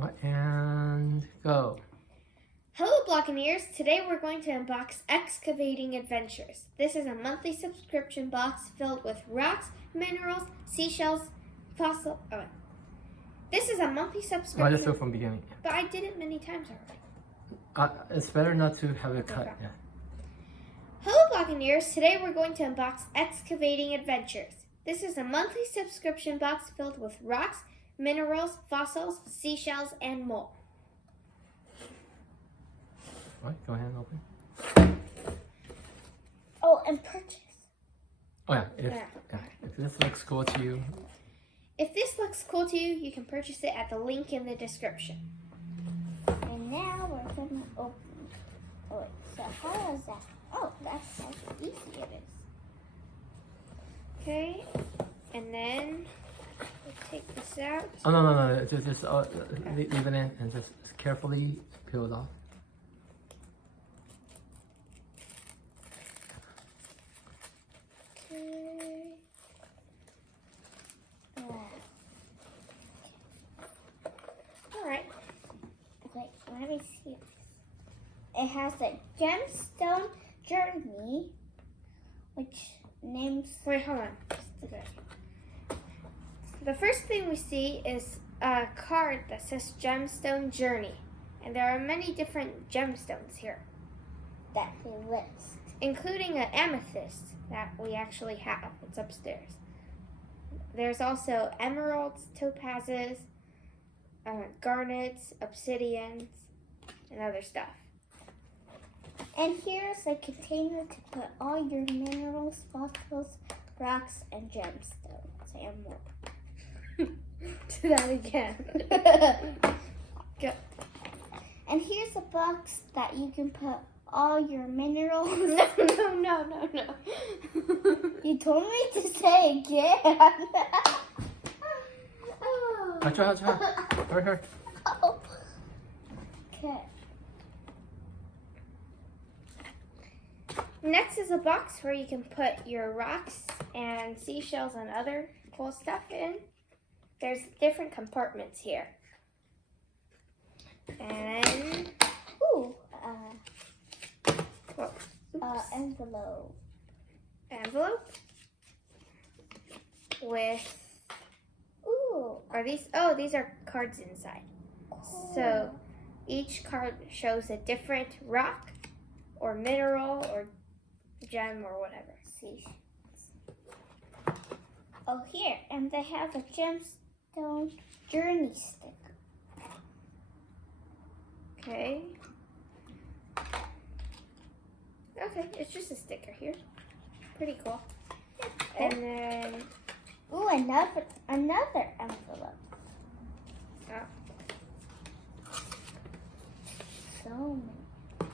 And go. Hello Blockaneers, today we're going to unbox Excavating Adventures. This is a monthly subscription box filled with rocks, minerals, seashells, This is a monthly subscription. Let's do it from the beginning. But I did it many times already. It's better not to have it cut. Yeah. Hello Blockaneers, today we're going to unbox Excavating Adventures. This is a monthly subscription box filled with rocks, minerals, fossils, seashells, and more. All right, go ahead and open. Oh, and purchase. Oh yeah, if this looks cool to you. If this looks cool to you, you can purchase it at the link in the description. And now we're gonna open. Oh wait, so how is that? Oh, that's how easy it is. Okay, and then we'll take this out. Oh no! Just leave it in and just carefully peel it off. Okay. All right. Wait, let me see this. It has a gemstone journey, which names. Wait, hold on. Just a bit. The first thing we see is a card that says Gemstone Journey. And there are many different gemstones here, that they list. including an amethyst that we actually have. It's upstairs. There's also emeralds, topazes, garnets, obsidians, and other stuff. And here's a container to put all your minerals, fossils, rocks, and gemstones and more. Do that again. Go. And here's a box that you can put all your minerals. No. You told me to say again. Hurry. Oh. Okay. Next is a box where you can put your rocks and seashells and other cool stuff in. There's different compartments here. And envelope with these are cards inside. Cool. So each card shows a different rock or mineral or gem or whatever. See. Oh, here, and they have a gemstone journey sticker. Okay, it's just a sticker here. Pretty cool. And then another envelope. So many.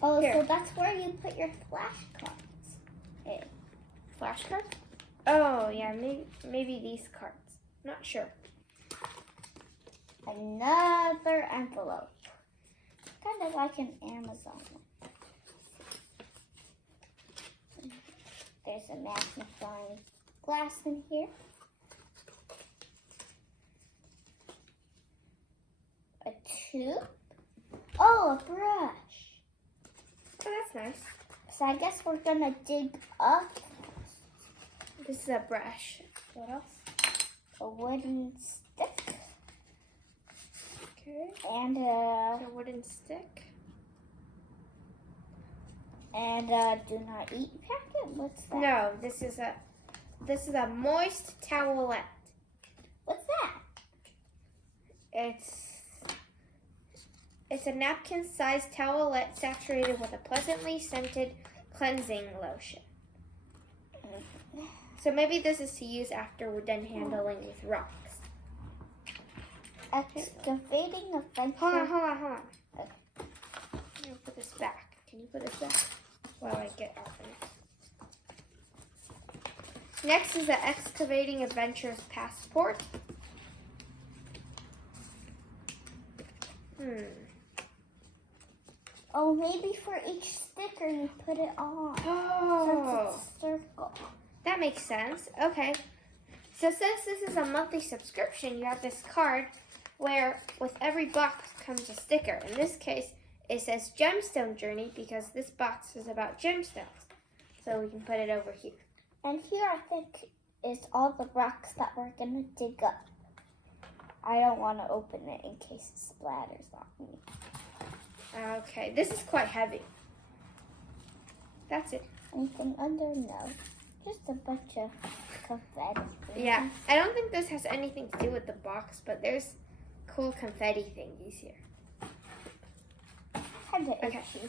Oh, Here. so that's where you put your flashcards. Hey. Flashcards? Oh yeah, maybe these cards. Not sure. Another envelope. Kind of like an Amazon one. There's a magnifying glass in here. A tube. Oh, a brush. Oh, that's nice. So I guess we're gonna dig up. This is a brush. What else? A wooden stick. Okay. And A wooden stick. And a do not eat packet. What's that? No, this is a moist towelette. What's that? It's a napkin-sized towelette saturated with a pleasantly scented cleansing lotion. So maybe this is to use after we're done handling with rocks. Excavating adventure. Hold on. Okay. I'm gonna put this back. Can you put this back while I get off of it? Next is the Excavating Adventures passport. Oh, maybe for each sticker you put it on. Oh, Since it's a circle. that makes sense. Okay. So since this is a monthly subscription, you have this card where with every box comes a sticker. In this case, it says Gemstone Journey because this box is about gemstones. So we can put it over here. And here I think is all the rocks that we're gonna dig up. I don't want to open it in case it splatters on me. Okay, this is quite heavy. That's it. Anything under? No. Just a bunch of confetti. Yeah, I don't think this has anything to do with the box, but there's cool confetti thingies here. Kinda Okay. itchy.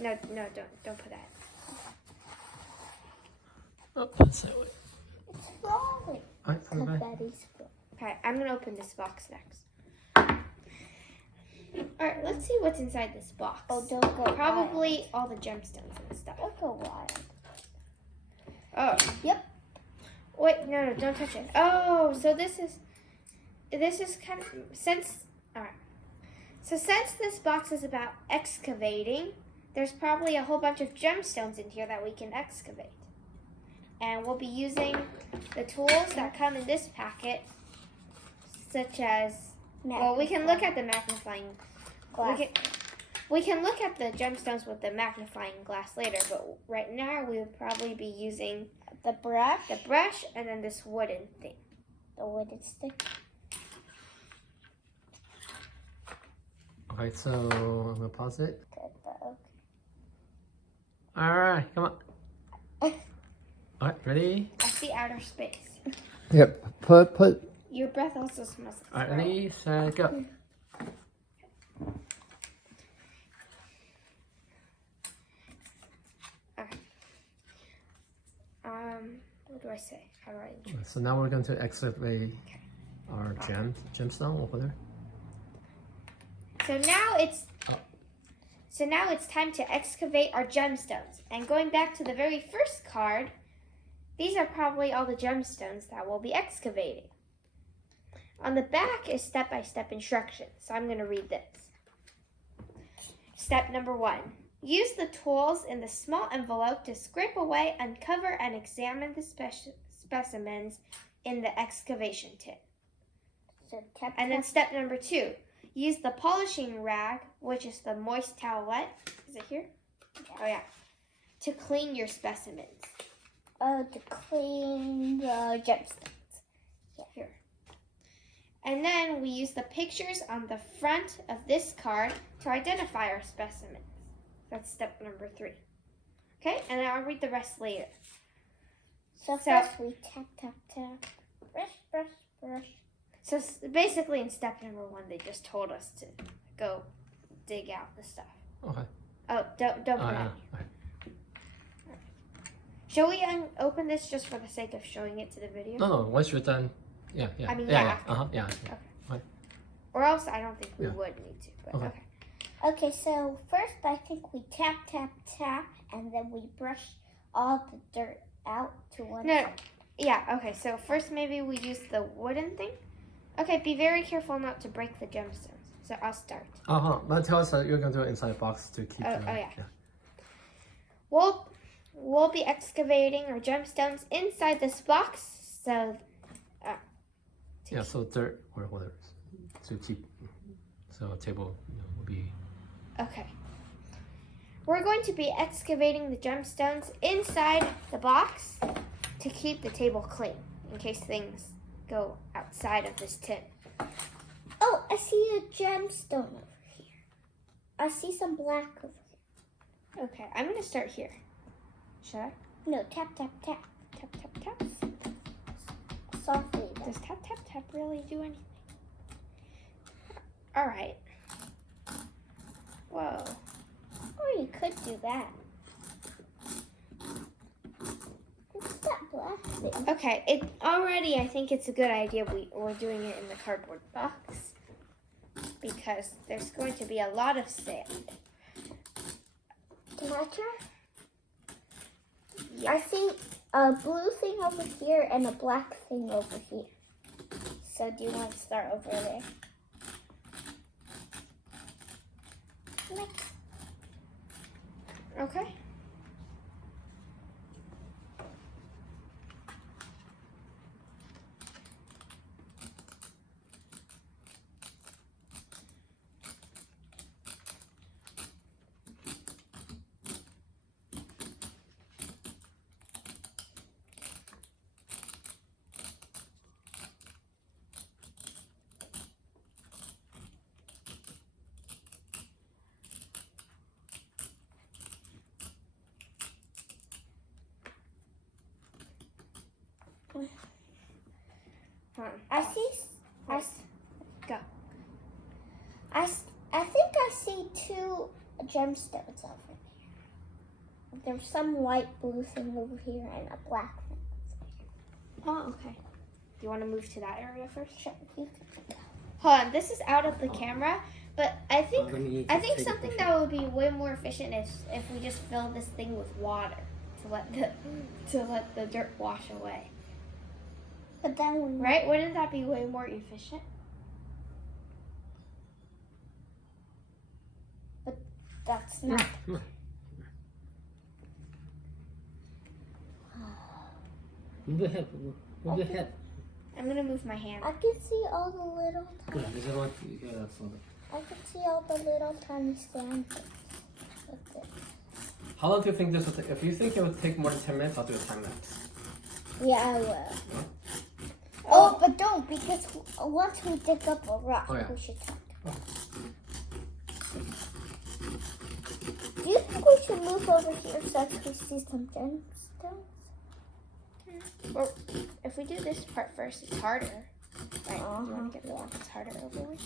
No, don't put that. Oh, that's it. It's falling. Alright, put it back. Confetti's falling. Okay, I'm gonna open this box next. Alright, let's see what's inside this box. Oh, don't go Probably all the gemstones and stuff. Don't go wild. Oh. Yep. Wait, no, don't touch it. Oh, so this is kind of, alright. So since this box is about excavating, there's probably a whole bunch of gemstones in here that we can excavate. And we'll be using the tools that come in this packet, such as, well, we can look at the magnifying glass. We can look at the gemstones with the magnifying glass later, but right now we would probably be using The brush. and then this wooden thing. The wooden stick. Okay, so I'm gonna pause it. Good, but okay. Alright, come on. Alright, ready? I see outer space. Yep. Put. Your breath also smells like Alright, ready, set, go. What do I say? How do I intro? So now we're going to excavate our gemstone over there. So now it's time to excavate our gemstones. And going back to the very first card, these are probably all the gemstones that we'll be excavating. On the back is step-by-step instructions, so I'm going to read this. Step number 1. Use the tools in the small envelope to scrape away, uncover, and examine the specimens in the excavation tin. So And then step number 2. Use the polishing rag, which is the moist towelette. Is it here? Oh, yeah. To clean your specimens. to clean the gemstones. Yeah. Here. And then we use the pictures on the front of this card to identify our specimens. That's step number 3. Okay, and then I'll read the rest later. So first we tap, tap, tap. Brush, brush, brush. So basically in step number 1, they just told us to go dig out the stuff. Okay. Oh, don't put it in. Right. Shall we open this just for the sake of showing it to the video? No, once you're done. Yeah. I mean, yeah. yeah. Yeah. Or else I don't think we Yeah. would need to. But Okay. okay. Okay, so first I think we tap, tap, tap, and then we brush all the dirt out to one No. side. Yeah, okay, so first maybe we use the wooden thing. Okay, be very careful not to break the gemstones. So I'll start. But tell us that you're going to do it inside a box to keep Oh, them. yeah. We'll be excavating our gemstones inside this box. So Yeah, so dirt or whatever to keep. So a table will be. okay. We're going to be excavating the gemstones inside the box to keep the table clean in case things go outside of this tin. Oh, I see a gemstone over here. I see some black over here. Okay, I'm going to start here. Should I? No, tap, tap, tap. Tap, tap, tap. Softly. though. Does tap, tap, tap really do anything? All right. Whoa. Or you could do that. What's that black thing? Okay, I think it's a good idea we're doing it in the cardboard box because there's going to be a lot of sand. Can I try? Yeah. I see a blue thing over here and a black thing over here. So do you want to start over there? Okay. I see. Go. I think I see 2 gemstones over here. There's some white blue thing over here and a black thing. Oh, okay. Do you want to move to that area first? Sure. You can Hold on. This is out of the camera, but I think let me I think take a something picture. that would be way more efficient is if we just fill this thing with water to let the dirt wash away. But then we Right? Wouldn't that be way more efficient? That's not. Move ahead. Move ahead. I'm gonna move my hand. I can see all the little Good. tiny. Is it what you got? I can see all the little tiny sand things. Like this. How long do you think this will take? If you think it would take more than 10 minutes, I'll do a time lapse. Yeah, I will. Oh, but don't, because once we dig up a rock, Oh, yeah. we should talk. Do you think we should move over here so we see some gemstones? Well, if we do this part first, it's harder. Right? Uh-huh. You want to get the one that's harder over with?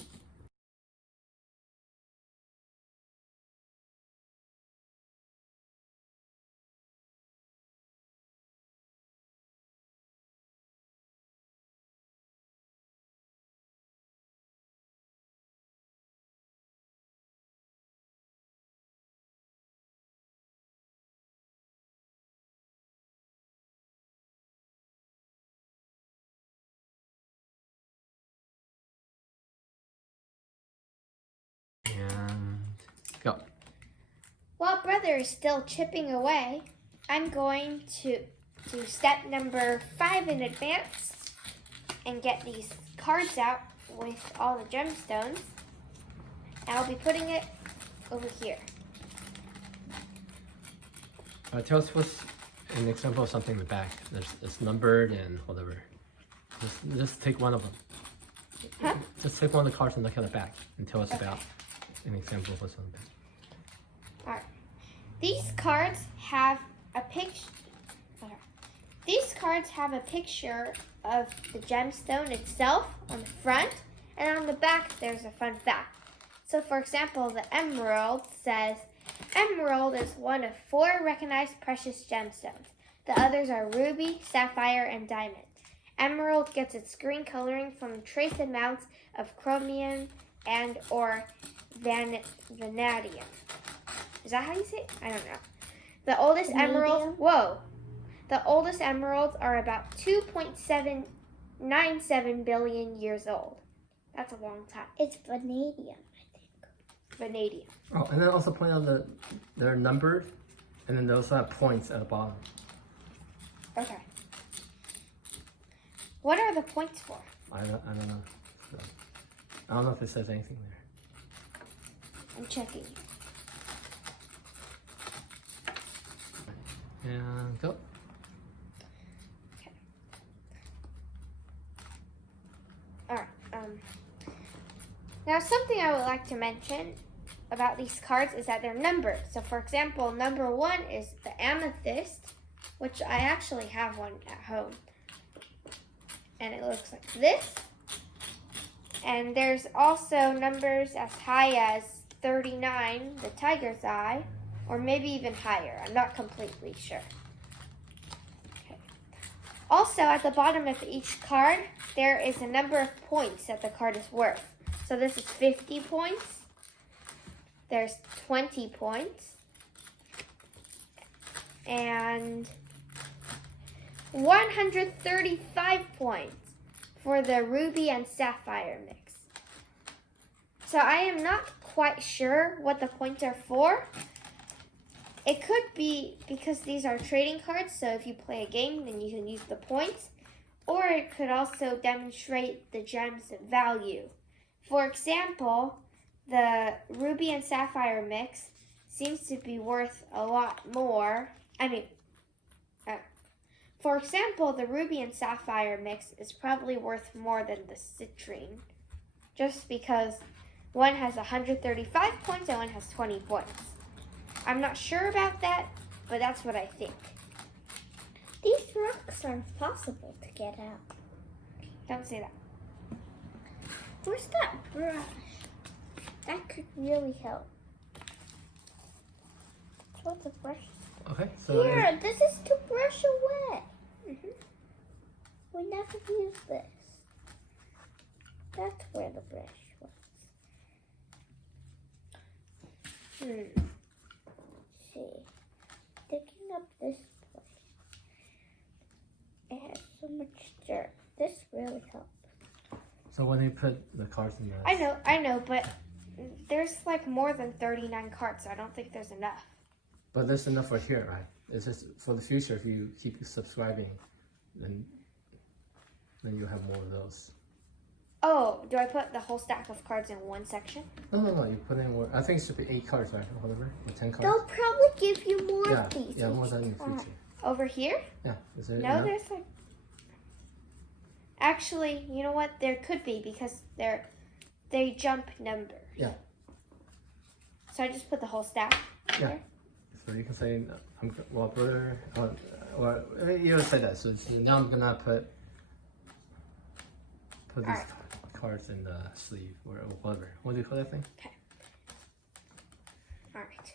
And go. While brother is still chipping away, I'm going to do step number 5 in advance and get these cards out with all the gemstones. And I'll be putting it over here. Tell us what's an example of something in the back. It's numbered and whatever. Just take one of them. Huh? Just take one of the cards and look at the back and tell us about an example of what's on the back. Alright. These cards have a picture. These cards have a picture of the gemstone itself on the front, and on the back there's a fun fact. So for example, the emerald says, emerald is one of 4 recognized precious gemstones. The others are ruby, sapphire, and diamond. Emerald gets its green coloring from trace amounts of chromium and or vanadium. Is that how you say it? I don't know. The oldest emeralds, the oldest emeralds are about 2.797 billion years old. That's a long time. It's vanadium, I think. Vanadium. Oh, and then also point out that they're numbered, and then they also have points at the bottom. Okay. What are the points for? I don't know. So, I don't know if it says anything there. I'm checking. And go. Alright. Now something I would like to mention about these cards is that they're numbered. So for example, number 1 is the amethyst, which I actually have one at home. And it looks like this. And there's also numbers as high as 39, the tiger's eye, or maybe even higher. I'm not completely sure. Okay. Also, at the bottom of each card, there is a number of points that the card is worth. So this is 50 points. There's 20 points. And 135 points for the ruby and sapphire mix. So I am not quite sure what the points are for. It could be because these are trading cards, so if you play a game, then you can use the points. Or it could also demonstrate the gem's value. For example, the ruby and sapphire mix seems to be worth a lot more. For example, the ruby and sapphire mix is probably worth more than the citrine, just because one has 135 points and one has 20 points. I'm not sure about that, but that's what I think. These rocks are impossible to get out. Don't say that. Where's that brush? That could really help. Throw the brush. Okay, so Here, this is to brush away. Mm-hmm. We never use this. That's where the brush was. See, digging up this place. It has so much dirt. This really helps. so when you put the cards in the I know, but there's like more than 39 cards, so I don't think there's enough. but there's enough for here, right? It's just for the future. If you keep subscribing, then you have more of those. Oh, do I put the whole stack of cards in one section? No. You put in. I think it should be 8 cards, right? Or whatever, or 10 cards. They'll probably give you more Yeah, of these. yeah, more than in each the time. future. Over here? Yeah, is it No, enough? there's like. Actually, you know what? There could be because they jump number. Yeah. So I just put the whole stack. Yeah. Here. So you can say, well, brother, or you say that. So now I'm gonna put these Alright. cards in the sleeve or whatever. What do you call that thing? All right.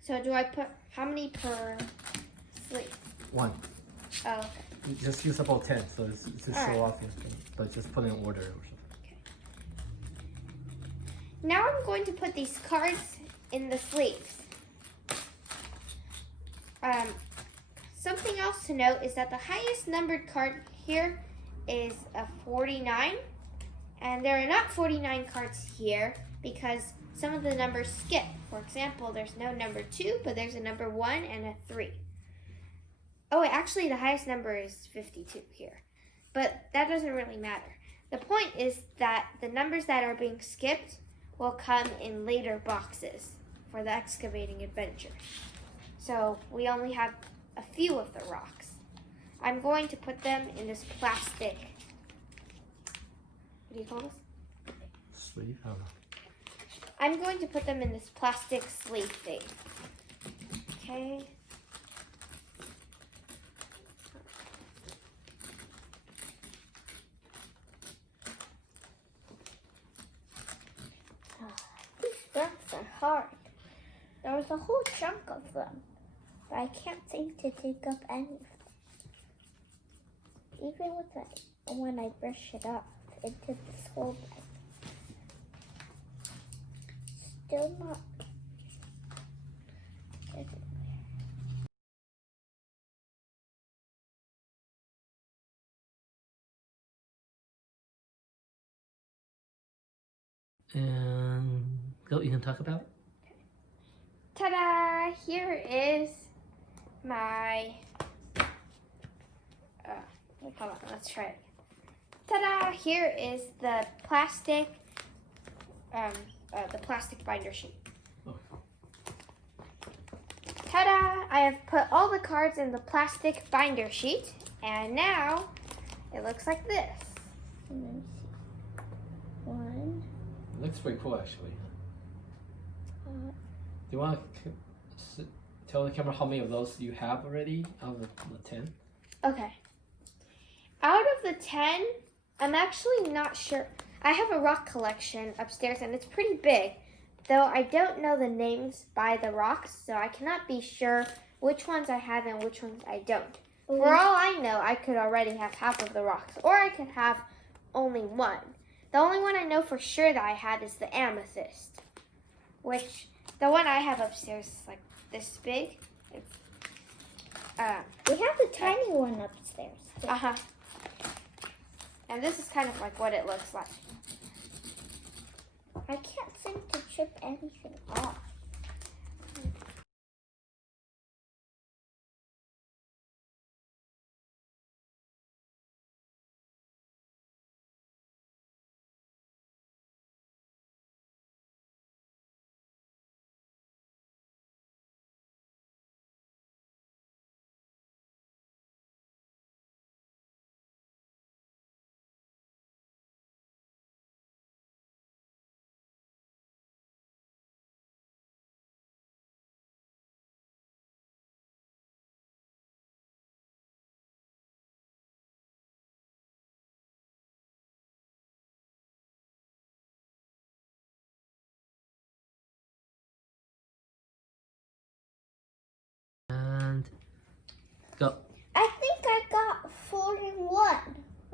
So do I put how many per sleeve? 1. Oh, okay. You just use about 10, so it's just Alright. so often, but just put in order or something. Now I'm going to put these cards in the sleeves. Something else to note is that the highest numbered card here is a 49, and there are not 49 cards here because some of the numbers skip. For example, there's no number 2, but there's a number 1 and a 3. Oh, actually the highest number is 52 here, but that doesn't really matter. The point is that the numbers that are being skipped will come in later boxes for the excavating adventure. So we only have a few of the rocks. I'm going to put them in this plastic, what do you call this? Sleeve? I don't know. I'm going to put them in this plastic sleeve thing. Okay. These rocks are hard. There was a whole chunk of them, but I can't seem to dig up any of them. Even with that, when I brush it up into this whole bag. Still not everywhere. And you can talk about it? Ta-da! Here is my, hold on, let's try it. Ta-da! Here is the plastic binder sheet. Oh. Ta-da! I have put all the cards in the plastic binder sheet, and now it looks like this. Let me see. One. It looks pretty cool, actually. Uh, Do you want to tell the camera how many of those you have already out of the 10? Okay. Out of the 10, I'm actually not sure. I have a rock collection upstairs, and it's pretty big, though I don't know the names by the rocks, so I cannot be sure which ones I have and which ones I don't. For all I know, I could already have half of the rocks, or I could have only one. The only one I know for sure that I have is the amethyst, which the one I have upstairs is like this big. It's, we have a tiny one upstairs. Too. uh-huh. And this is kind of like what it looks like. I can't seem to chip anything off.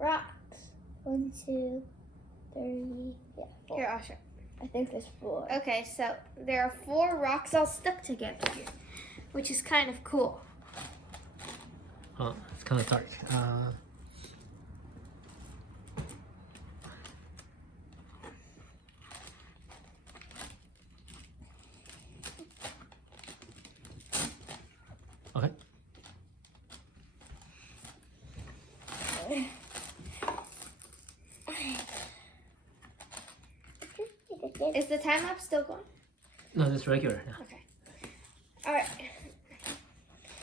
rocks. 1, 2, 3, yeah, 4. Here, I'll show. I think there's 4. Okay, so there are 4 rocks all stuck together here, which is kind of cool. Oh, it's kind of dark. Okay. Is the time lapse still going? No, this regular. Yeah. Okay. All right.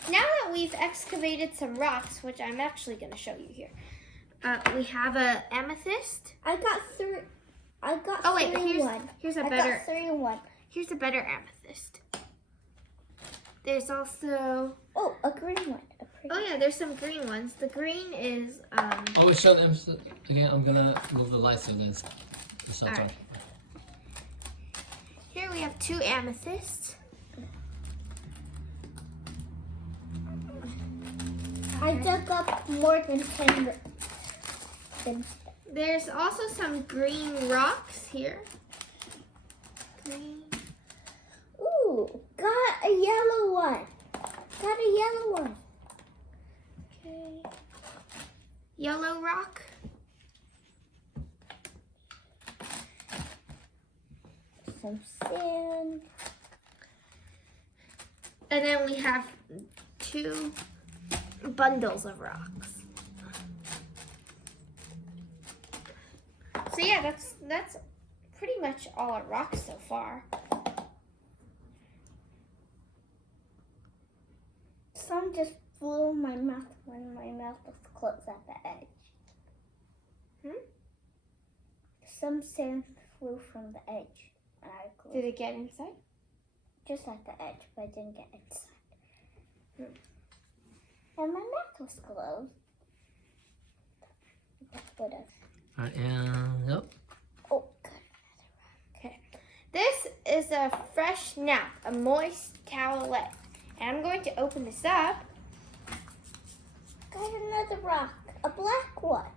Now that we've excavated some rocks, which I'm actually going to show you here, we have a amethyst. I got 3. I got Oh wait, 3 1. here's a I better. got 3 1. Here's a better amethyst. There's also. Oh, a green one. A pretty Oh yeah, there's some green ones. The green is. Oh, show them again. I'm gonna move the light so that it's not dark. Alright. Here we have 2 amethysts. I dug up more than 10 things. There's also some green rocks here. Green. Ooh, got a yellow one. Got a yellow one. Okay. Yellow rock. Some sand. And then we have 2 bundles of rocks. So yeah, that's pretty much all our rocks so far. Some just flew in my mouth when my mouth was closed at the edge. Some sand flew from the edge when I closed. Did it get inside? Just at the edge, but it didn't get inside. And my mouth was closed. That would have. Alright, and nope. Oh, good. Okay. This is a fresh nap, a moist towelette. And I'm going to open this up. Got another rock. A black one.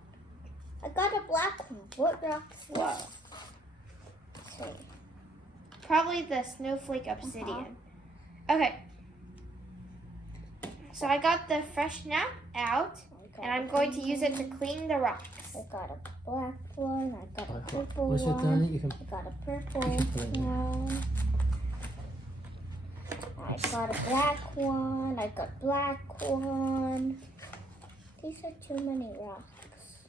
I got a black one. What rock's this? Whoa. See. Probably the snowflake obsidian. Okay. So I got the fresh nap out, and I'm going to use it to clean the rocks. I got a black one. I got a purple Once you're one. done, you can. I got a purple You can put it in. one. I got a black one. I got black one. These are too many rocks.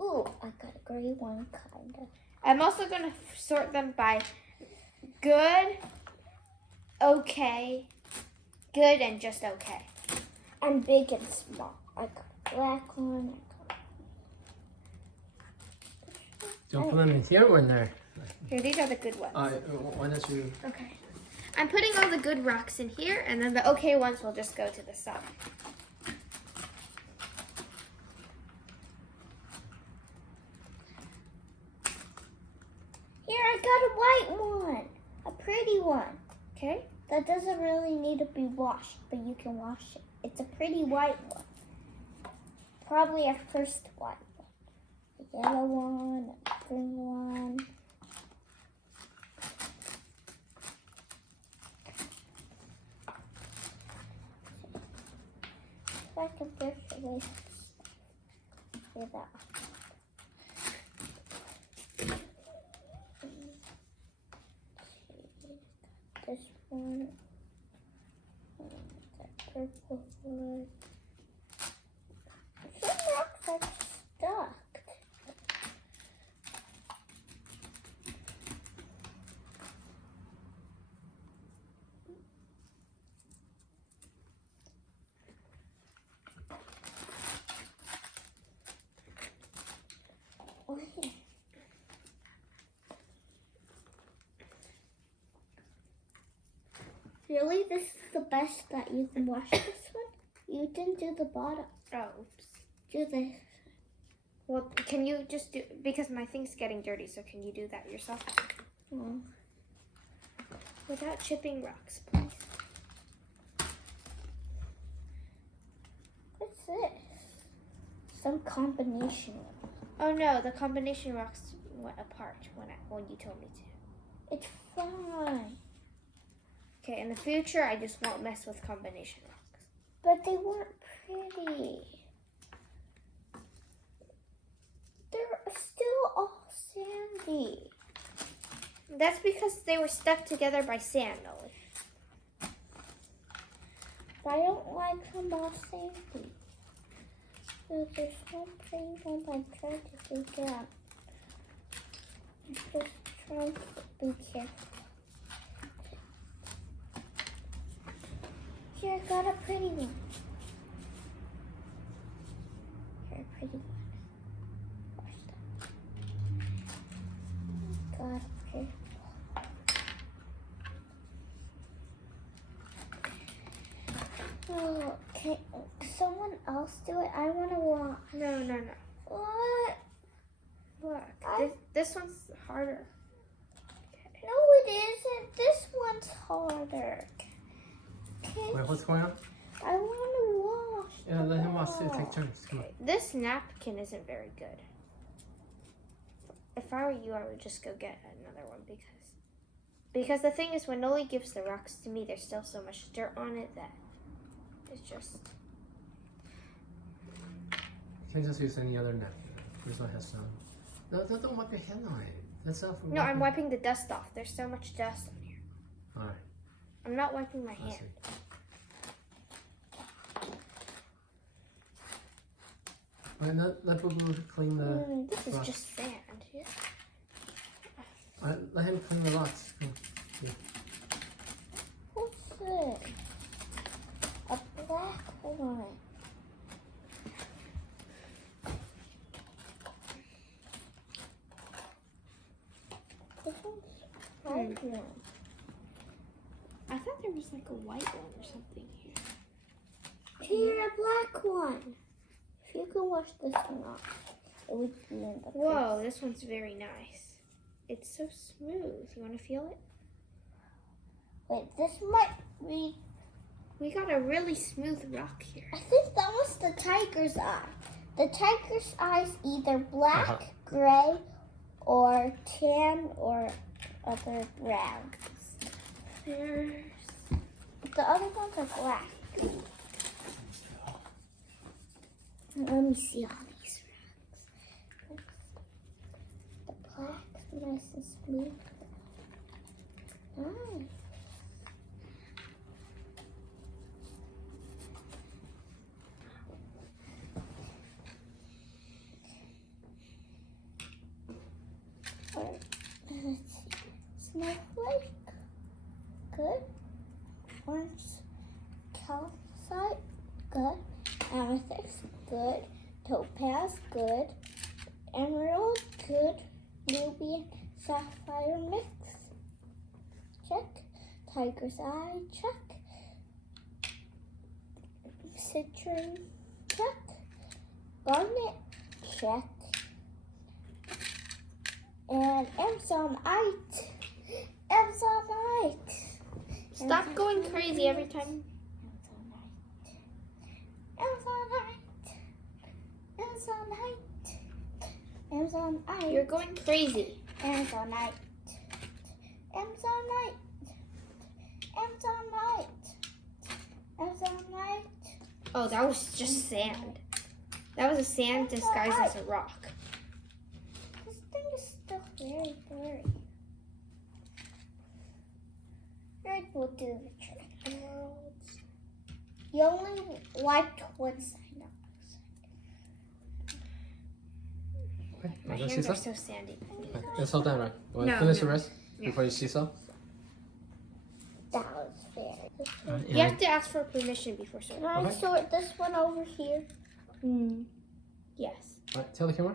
Ooh, I got a gray one, kinda. I'm also going to sort them by good, okay, good, and just okay. And big and small. I got a black one. Do you want to put them in here or in there? Here, these are the good ones. Why don't you? Okay. I'm putting all the good rocks in here, and then the okay ones will just go to the side. Here, I got a white one. A pretty one. Okay? That doesn't really need to be washed, but you can wash it. It's a pretty white one. Probably a first white one. A yellow one, a green one. If I can push away without. This one, that purple one. Some rocks are stuck. Okay. Really? This is the best that you can wash this one? You didn't do the bottom. Oh, oops. Do this. Well, can you just do, because my thing's getting dirty, so can you do that yourself? Oh. Without chipping rocks, please. What's this? some combination. Oh no, the combination rocks went apart when you told me to. It's fine. Okay, in the future, I just won't mess with combination rocks. But they weren't pretty. They're still all sandy. That's because they were stuck together by sand, Nolly. But I don't like them all sandy. So there's one pretty one I'm trying to figure out. I'm just trying to be careful. Here, I got a pretty one. Here, a pretty one. Watch that. Got a pretty one. Oh, can someone else do it? I want to watch. No. What? Look, this one's harder. No, it isn't. This one's harder. Wait, what's going on? I want to wash. Yeah, let him watch it. Take turns. Come on. This napkin isn't very good. If I were you, I would just go get another one because the thing is, when Noli gives the rocks to me, there's still so much dirt on it that it's just. You can just use any other napkin. This one has some. No, don't wipe your hand on it. That's not for No, I'm wiping the dust off. There's so much dust on here. All right. I'm not wiping my I hand. see. All right, let Boo Boo clean the. This is rocks. just sand. Yeah. All right, let him clean the rocks. Come on. Yeah. What's this? A black one. This one's white one. I thought there was like a white one or something here. Here, a black one. If you can wash this one off, it would be in the Whoa, this one's very nice. It's so smooth. You want to feel it? Wait, this might be. We got a really smooth rock here. I think that was the tiger's eye. The tiger's eye is either black, gray, or tan, or other brown. There's The other ones are black. Let me see all these rocks. The black's nice and smooth. Nice. Alright, let's see. Snowflake. Good. Orange calcite. Good. Amethyst. Good. Topaz. Good. Emerald. Good. Ruby and sapphire mix. Check. Tiger's eye. Check. Citron. Check. Garnet. Check. And Amazonite. Amazonite. Stop going crazy every time. Amazonite. Amazonite. Amazonite. You're going crazy. Amazonite. Amazonite. Amazonite. Amazonite. Oh, that was just sand. That was a sand disguised as a rock. This thing is still very blurry. Red will do the trick. Emeralds. You only wiped one side, not both sides. Okay. My wanna hands see are some? so sandy. Okay, let's hold down, right? You want to No, finish no. the rest Yeah. before you see some? That was very. You have to ask for permission before Can sorting. I Okay. sort this one over here? Yes. All right, tell the camera.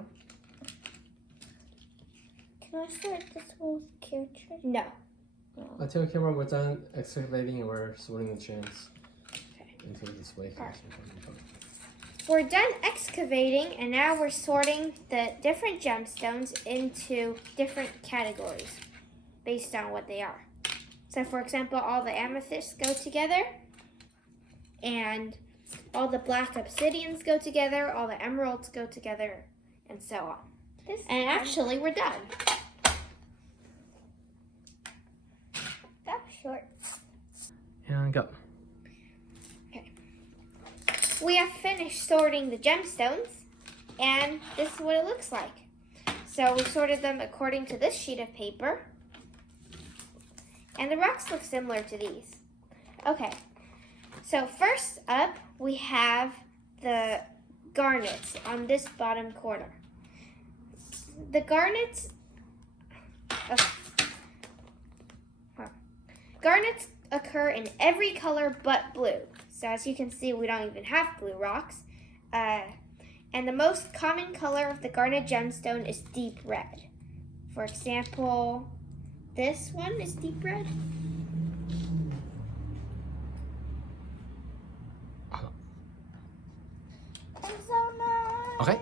Can I sort this one with characters? No. Tell the camera we're done excavating and we're sorting the chains Okay. into the display. All right. We're done excavating and now we're sorting the different gemstones into different categories based on what they are. So for example, all the amethysts go together and all the black obsidians go together, all the emeralds go together, and so on. And actually, we're done. That's short. And go. We have finished sorting the gemstones, and this is what it looks like. So we sorted them according to this sheet of paper, and the rocks look similar to these. Okay, so first up we have the garnets on this bottom corner. The garnets occur in every color but blue. So as you can see, we don't even have blue rocks. And the most common color of the garnet gemstone is deep red. For example, this one is deep red. It's so nice. Okay.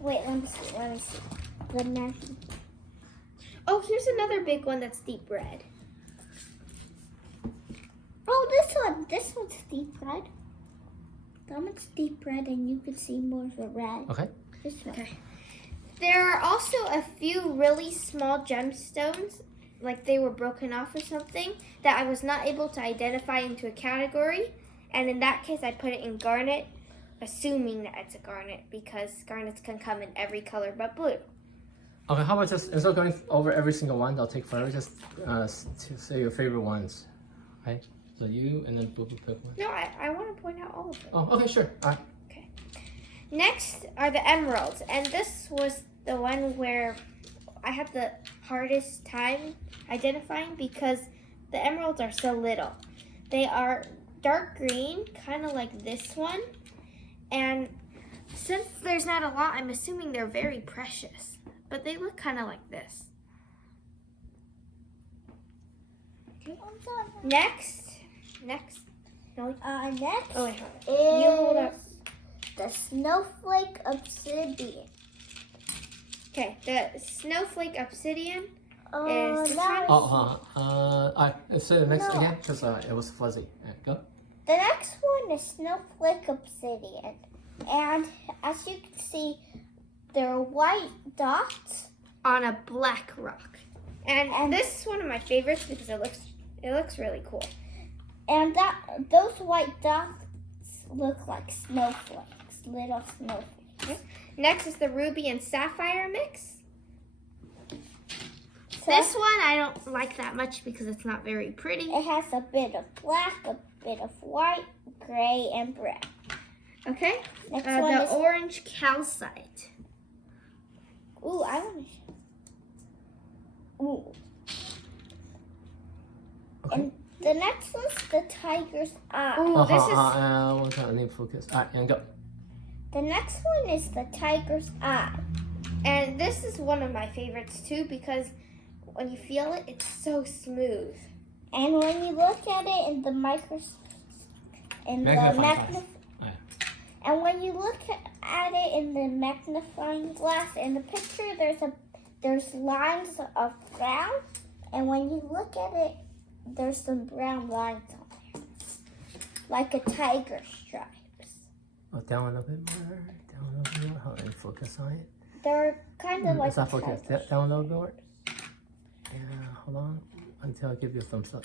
Wait, let me see. The next. Oh, here's another big one that's deep red. Oh, this one's deep red. That one's deep red, and you can see more of the red. Okay. This one. Okay. There are also a few really small gemstones, like they were broken off or something, that I was not able to identify into a category. And in that case, I put it in garnet, assuming that it's a garnet, because garnets can come in every color but blue. Okay, how about just, instead of going over every single one, they'll take forever, just say your favorite ones. Okay, so you, and then Boo Boo pick one. No, I want to point out all of them. Oh, okay, sure. All right. Okay. Next are the emeralds, and this was the one where I had the hardest time identifying because the emeralds are so little. They are dark green, kind of like this one, and since there's not a lot, I'm assuming they're very precious, but they look kind of like this. Next. Next Oh, wait, is hold up. the snowflake obsidian. Okay, the snowflake obsidian. Oh, Is this now one? All right, say the next No. again, because it was fuzzy. Go. the next one is snowflake obsidian, and as you can see, there are white dots. On a black rock. And this is one of my favorites because it looks really cool. And those white dots look like snowflakes, little snowflakes. Next is the ruby and sapphire mix. So This one I don't like that much because it's not very pretty. it has a bit of black, a bit of white, gray, and brown. Okay. Next one The is orange calcite. ooh, I want to. Ooh. Okay. And the next one's the tiger's eye. Oh, this is One time, I need focus. All right, and go. The next one is the tiger's eye. and this is one of my favorites too because when you feel it, it's so smooth. And when you look at it in the Magnifying glass. and when you look at it in the magnifying glass in the picture, there's lines of brown, and when you look at it, there's some brown lines on there, like a tiger stripes. Oh, down a little bit more. Down a little bit more. Hold on, focus on it. They're kind of like It's not a focus. tiger. Down a little bit more. Yeah, hold on until I give you a thumbs up.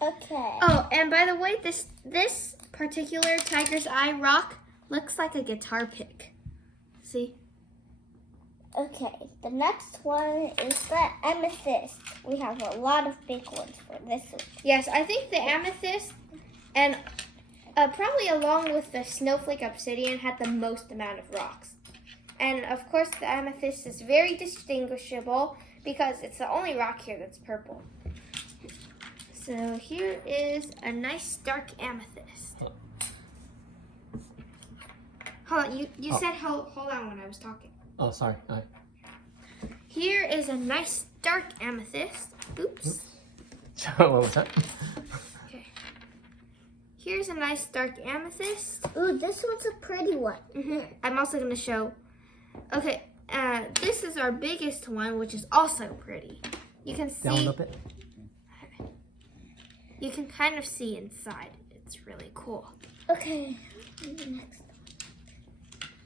Okay. Oh, and by the way, this particular tiger's eye rock looks like a guitar pick. See? Okay, the next one is the amethyst. We have a lot of big ones for this one. Yes, I think the amethyst and probably along with the snowflake obsidian had the most amount of rocks. And of course the amethyst is very distinguishable because it's the only rock here that's purple. So here is a nice dark amethyst. Hold on, you said hold on when I was talking. Oh, sorry. All right. Here is a nice dark amethyst. Oops. What was that? Okay. Here's a nice dark amethyst. Ooh, this one's a pretty one. I'm also going to show. Okay, this is our biggest one, which is also pretty. You can see. Down a little bit. You can kind of see inside. It's really cool. Okay,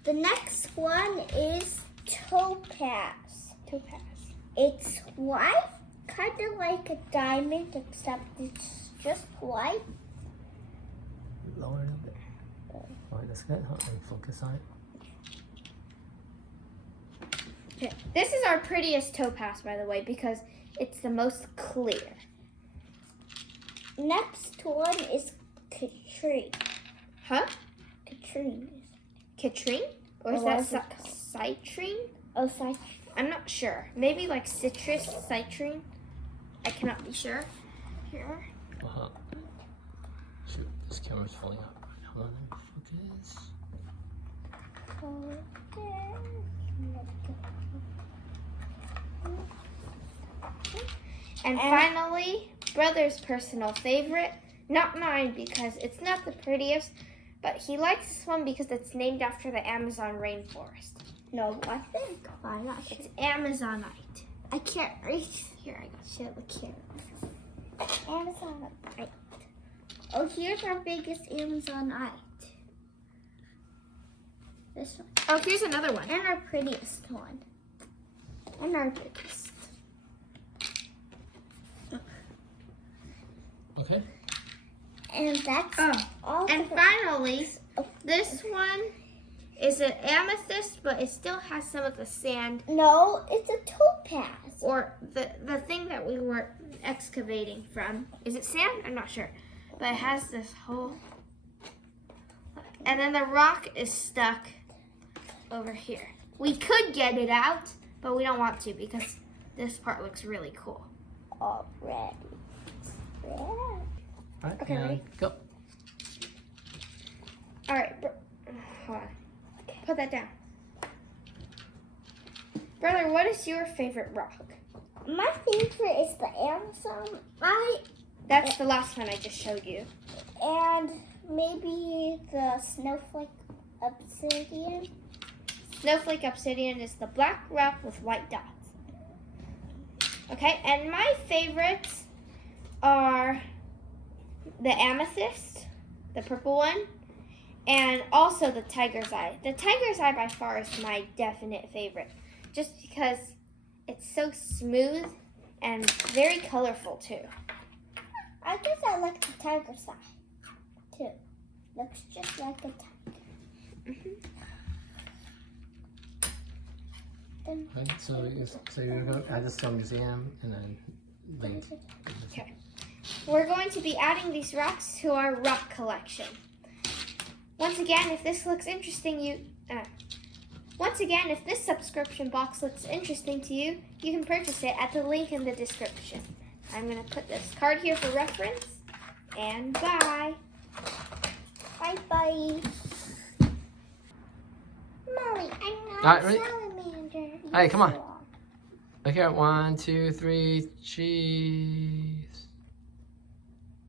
the next one is topaz. Topaz. It's white, kind of like a diamond, except it's just white. Lower it a bit. Alright, that's good. Hold on, focus on it. Okay. This is our prettiest topaz, by the way, because it's the most clear. Next one is Katrine. Huh? Katrine. Citrine? Or is Oh, that what is it called? citrine? Oh, sorry. I'm not sure. Maybe like citrus, citrine. I cannot be sure. Here. Uh-huh. Shoot, this camera's falling out. Hold on, focus. And finally, brother's personal favorite. Not mine because it's not the prettiest, but he likes this one because it's named after the Amazon rainforest. No, I think. I'm not sure. It's Amazonite. I can't reach. Here, I got Show the camera. Amazonite. Oh, here's our biggest Amazonite. This one. Oh, here's another one. And our prettiest one. And our biggest. Okay. And that's all. And the- finally, this one is an amethyst, but it still has some of the sand No, it's a topaz. or the thing that we were excavating from. Is it sand? I'm not sure. But it has this whole... And then the rock is stuck over here. We could get it out, but we don't want to because this part looks really cool. Already. Yeah. Alright, Okay, now ready? go. All right, hold on. Put that down. Brother, what is your favorite rock? My favorite is the Amazonite That's the last one I just showed you. and maybe the snowflake obsidian. Snowflake obsidian is the black rock with white dots. Okay, and my favorites are the amethyst, the purple one, and also the tiger's eye. The tiger's eye by far is my definite favorite, just because it's so smooth and very colorful too. I guess I like the tiger's eye too. Looks just like a tiger. Then Right, so you're going to add this to our museum and then link. Okay. We're going to be adding these rocks to our rock collection. Once again, if this looks interesting, if this subscription box looks interesting to you, you can purchase it at the link in the description. I'm going to put this card here for reference, and bye. bye bye. Molly, I'm not Alright, ready? salamander. Alright, come on. Okay, 1, 2, 3, cheese.